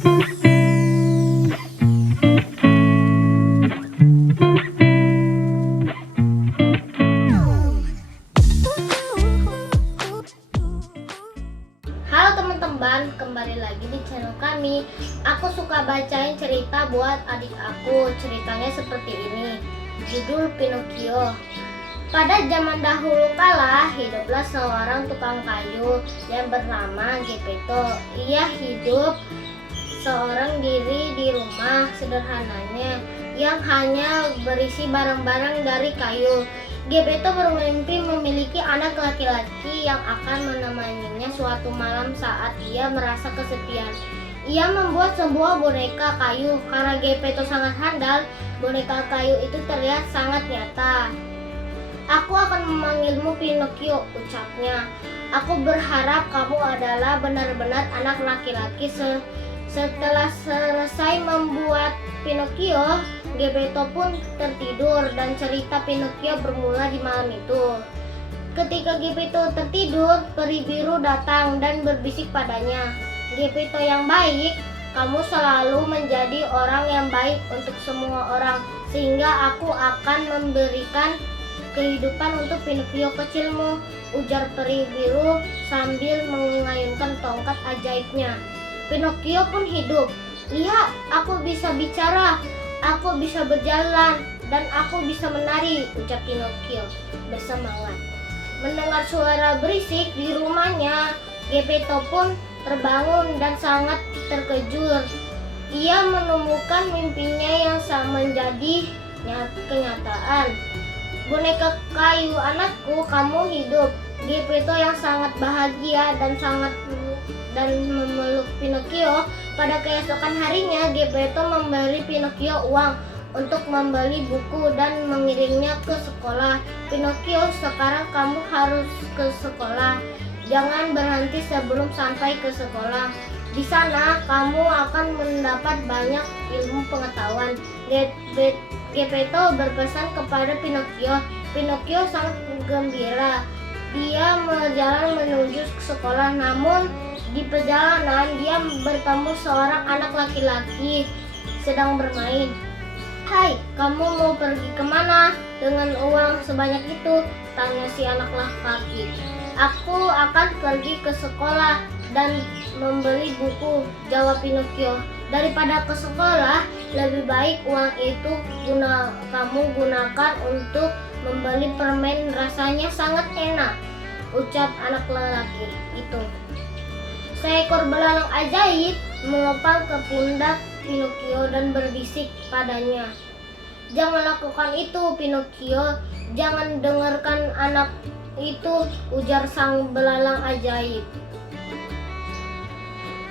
Halo teman-teman, kembali lagi di channel kami. Aku suka bacain cerita buat adik aku. Ceritanya seperti ini. Judul Pinocchio. Pada zaman dahulu kala, hiduplah seorang tukang kayu yang bernama Geppetto. Ia hidup seorang diri di rumah sederhananya yang hanya berisi barang-barang dari kayu. Geppetto bermimpi memiliki anak laki-laki yang akan menemaninya suatu malam saat ia merasa kesepian. Ia membuat sebuah boneka kayu. Karena Geppetto sangat handal, boneka kayu itu terlihat sangat nyata. "Aku akan memanggilmu Pinocchio," ucapnya. "Aku berharap kamu adalah benar-benar anak laki-laki." Setelah selesai membuat Pinocchio, Geppetto pun tertidur dan cerita Pinocchio bermula di malam itu. Ketika Geppetto tertidur, peri biru datang dan berbisik padanya, "Geppetto yang baik, kamu selalu menjadi orang yang baik untuk semua orang, sehingga aku akan memberikan kehidupan untuk Pinocchio kecilmu," ujar peri biru sambil mengayunkan tongkat ajaibnya. Pinocchio pun hidup. "Lihat, aku bisa bicara, aku bisa berjalan, dan aku bisa menari," ucap Pinocchio bersemangat. Mendengar suara berisik di rumahnya, Geppetto pun terbangun dan sangat terkejut. Ia menemukan mimpinya yang menjadi kenyataan. "Boneka kayu anakku, kamu hidup." Geppetto yang sangat bahagia dan memeluk Pinocchio. Pada keesokan harinya, Geppetto memberi Pinocchio uang untuk membeli buku dan mengirimnya ke sekolah. "Pinocchio, sekarang kamu harus ke sekolah. Jangan berhenti sebelum sampai ke sekolah. Di sana kamu akan mendapat banyak ilmu pengetahuan." Geppetto berpesan kepada Pinocchio. Pinocchio sangat gembira. Dia berjalan menuju ke sekolah, namun di perjalanan dia bertemu seorang anak laki-laki sedang bermain. "Hai, kamu mau pergi kemana dengan uang sebanyak itu?" tanya si anak laki-laki. "Aku akan pergi ke sekolah dan membeli buku," jawab Pinocchio. "Daripada ke sekolah, lebih baik uang itu kamu gunakan untuk membeli permen, rasanya sangat enak," ucap anak lelaki itu. Seekor belalang ajaib melompat ke pundak Pinocchio dan berbisik padanya. "Jangan lakukan itu, Pinocchio. Jangan dengarkan anak itu," ujar sang belalang ajaib.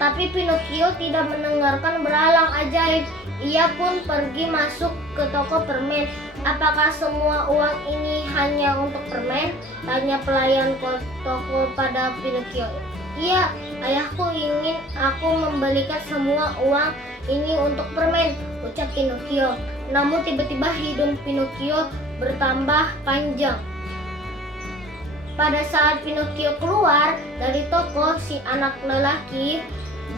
Tapi Pinocchio tidak mendengarkan belalang ajaib. Ia pun pergi masuk ke toko permen. "Apakah semua uang ini hanya untuk permen?" tanya pelayan toko pada Pinocchio. "Iya, ayahku ingin aku membelikan semua uang ini untuk permen," ucap Pinocchio. Namun tiba-tiba hidung Pinocchio bertambah panjang. Pada saat Pinocchio keluar dari toko, si anak lelaki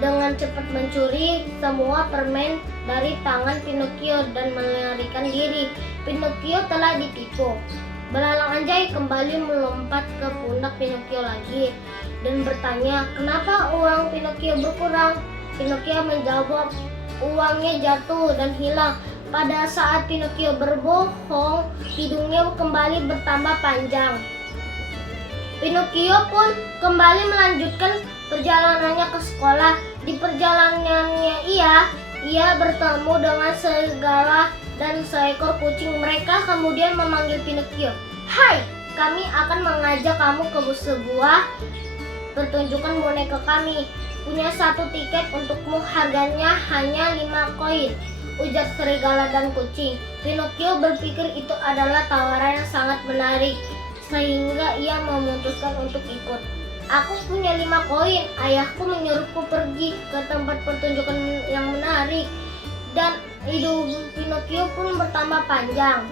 dengan cepat mencuri semua permen dari tangan Pinocchio dan melarikan diri. Pinocchio telah ditipu. Belalang ajaib kembali melompat ke pundak Pinocchio lagi dan bertanya, "Kenapa uang Pinocchio berkurang?" Pinocchio menjawab, "Uangnya jatuh dan hilang." Pada saat Pinocchio berbohong, hidungnya kembali bertambah panjang. Pinocchio pun kembali melanjutkan perjalanannya ke sekolah. Di perjalanannya ia bertemu dengan serigala dan seekor kucing. Mereka kemudian memanggil Pinocchio. "Hai, kami akan mengajak kamu ke sebuah pertunjukan boneka kami. Punya satu tiket untukmu, harganya hanya 5 koin," ujar serigala dan kucing. Pinocchio berpikir itu adalah tawaran yang sangat menarik, sehingga ia memutuskan untuk ikut. "Aku punya 5 koin, ayahku menyuruhku pergi ke tempat pertunjukan yang menarik." Dan hidung Pinocchio pun bertambah panjang.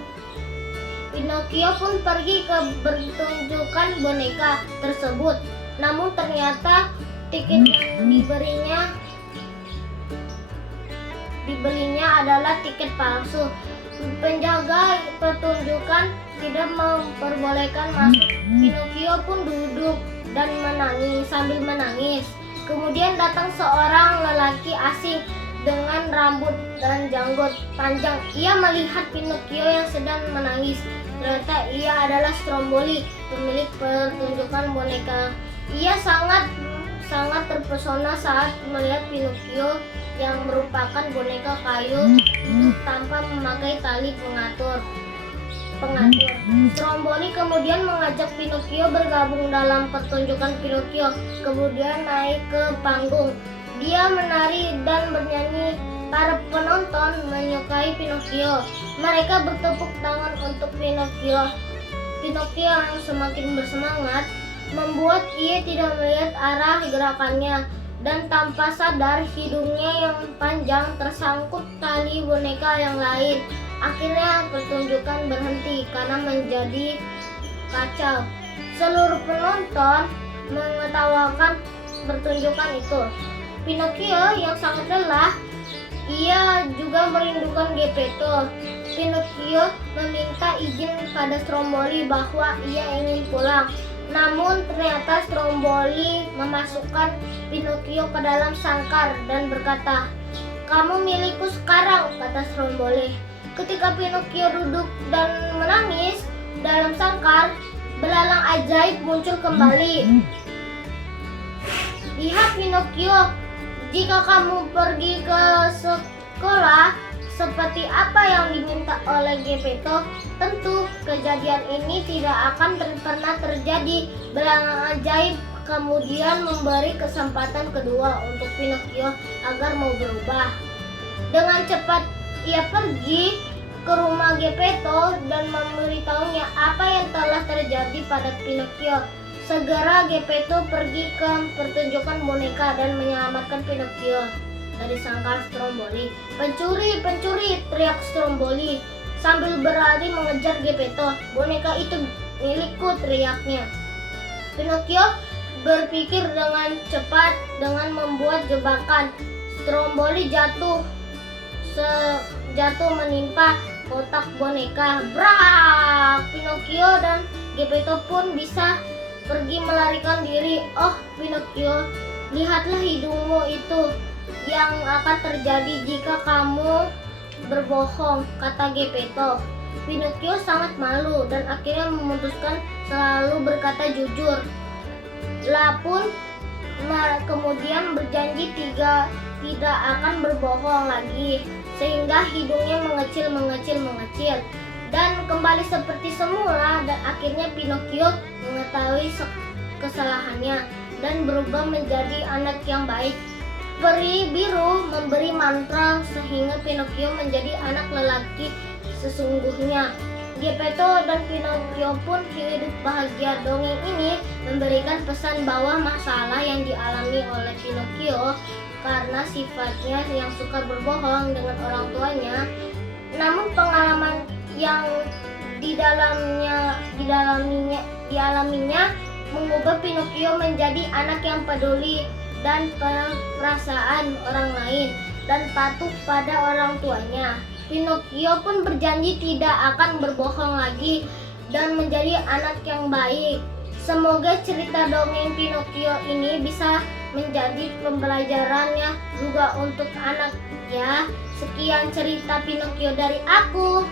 Pinocchio pun pergi ke pertunjukan boneka tersebut. Namun ternyata tiket yang diberinya adalah tiket palsu. Penjaga pertunjukan tidak memperbolehkan masuk. Pinocchio pun duduk dan sambil menangis. Kemudian datang seorang lelaki asing dengan rambut dan janggut panjang. Ia melihat Pinocchio yang sedang menangis. Ternyata ia adalah Stromboli, pemilik pertunjukan boneka. Ia sangat terpesona saat melihat Pinocchio yang merupakan boneka kayu hidup tanpa memakai tali pengatur. Stromboli kemudian mengajak Pinocchio bergabung dalam pertunjukan Pinocchio, kemudian naik ke panggung. Dia menari dan bernyanyi. Para penonton menyukai Pinocchio. Mereka bertepuk tangan untuk Pinocchio. Pinocchio yang semakin bersemangat membuat ia tidak melihat arah gerakannya, dan tanpa sadar hidungnya yang panjang tersangkut tali boneka yang lain. Akhirnya pertunjukan berhenti karena menjadi kacau. Seluruh penonton mengetawakan pertunjukan itu. Pinocchio yang sangat lelah, ia juga merindukan Geppetto. Pinocchio meminta izin pada Stromboli bahwa ia ingin pulang. Namun ternyata Stromboli memasukkan Pinocchio ke dalam sangkar dan berkata, "Kamu milikku sekarang," kata Stromboli. Ketika Pinocchio duduk dan menangis dalam sangkar, belalang ajaib muncul kembali. "Lihat Pinocchio, jika kamu pergi ke sekolah seperti apa yang diminta oleh Geppetto, tentu kejadian ini tidak akan pernah terjadi." Belalang ajaib kemudian memberi kesempatan kedua untuk Pinocchio agar mau berubah. Dengan cepat ia pergi ke rumah Geppetto dan memberitahunya apa yang telah terjadi pada Pinocchio. Segera Geppetto pergi ke pertunjukan boneka dan menyelamatkan Pinocchio dari sangkar Stromboli. "Pencuri, pencuri!" teriak Stromboli sambil berlari mengejar Geppetto. "Boneka itu milikku!" teriaknya. Pinocchio berpikir dengan cepat dengan membuat jebakan. Stromboli jatuh menimpa kotak boneka. Brak! Pinocchio dan Geppetto pun bisa pergi melarikan diri. "Oh Pinocchio, lihatlah hidungmu itu yang akan terjadi jika kamu berbohong," kata Geppetto. Pinocchio sangat malu dan akhirnya memutuskan selalu berkata jujur. Lapun kemudian berjanji tidak akan berbohong lagi, sehingga hidungnya mengecil dan kembali seperti semula, dan akhirnya Pinocchio mengetahui kesalahannya dan berubah menjadi anak yang baik. Peri biru memberi mantra sehingga Pinocchio menjadi anak lelaki sesungguhnya. Geppetto dan Pinocchio pun hidup bahagia. Dongeng ini memberikan pesan bahwa masalah yang dialami oleh Pinocchio karena sifatnya yang suka berbohong dengan orang tuanya, namun pengalaman yang dialaminya mengubah Pinocchio menjadi anak yang peduli dan perasaan orang lain dan patuh pada orang tuanya. Pinocchio pun berjanji tidak akan berbohong lagi dan menjadi anak yang baik. Semoga cerita dongeng Pinocchio ini bisa menjadi pembelajarannya juga untuk anak ya. Sekian cerita Pinocchio dari aku.